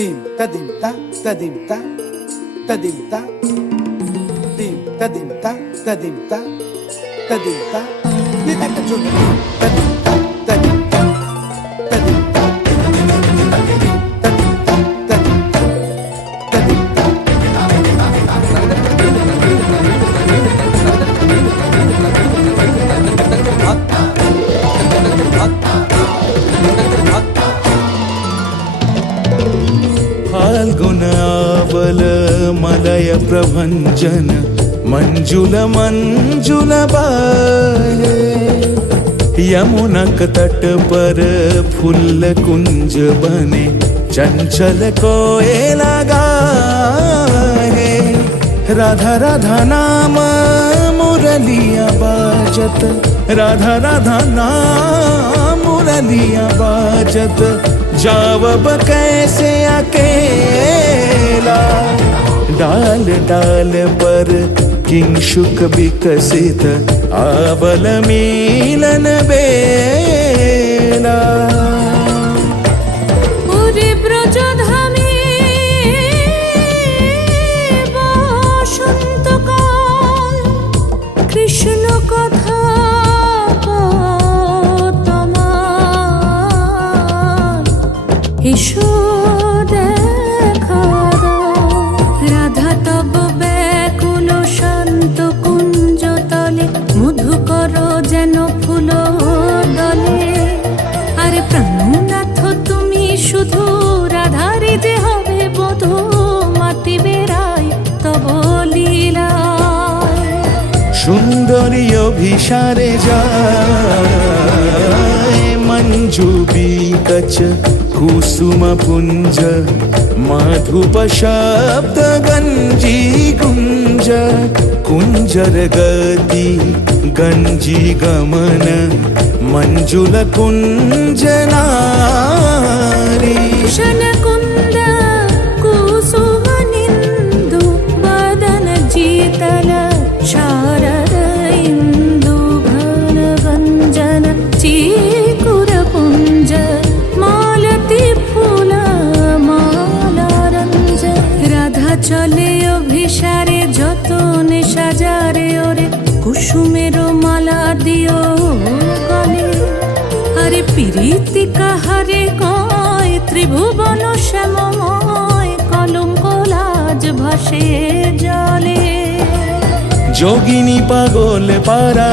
Tim tadim ta tadim ta tadim ta tim tadim ta tadim ta tadim ta ni ta ka chun tadim ta tadim ta tadim ta tadim ta tadim ta tadim ta फाल्गुनावल मलय प्रभंजन मंजुल मंजुल बाहे यमुनक तट पर फूल कुंज बने चंचल कोयला गाहे राधा राधा नाम मुरलिया बाजत राधा राधा नाम मुरलिया बाजत जावब कैसे अकेला डाल डाल पर किंशुक विकसित आबल मिलन बेला কৃষ্ণ কথা এসো দেখা দাও রাধা তব ব্যাকুল শান্ত কুঞ্জ তলে মধুকর যেন ফুল দলে আরে প্রাণনাথ তুমি শুধু রাধারে যে হবে বধূ মাতি বেড়াই তব লীলা সুন্দরী অভিসারে যায় मंजू बीकच कुसुम पुंज माधुप शब्द गंजी गुंज कुंजर गति गंजी गमन मंजुल कुंज नारी शनकुंद कुसुमनिंदु वदन जीतल शारद इंदु घन गंजन चीकुर पुंज मालती फूल मालारंज राधा चले अभिसारे যতনে সাজারে ওরে কুসুমের মালা দিও গলে আরে প্রীতি কাহারে কয় ত্রিভুবন শ্যামময় কলঙ্ক লাজ ভাসে জলে जोगिनी पागल पारा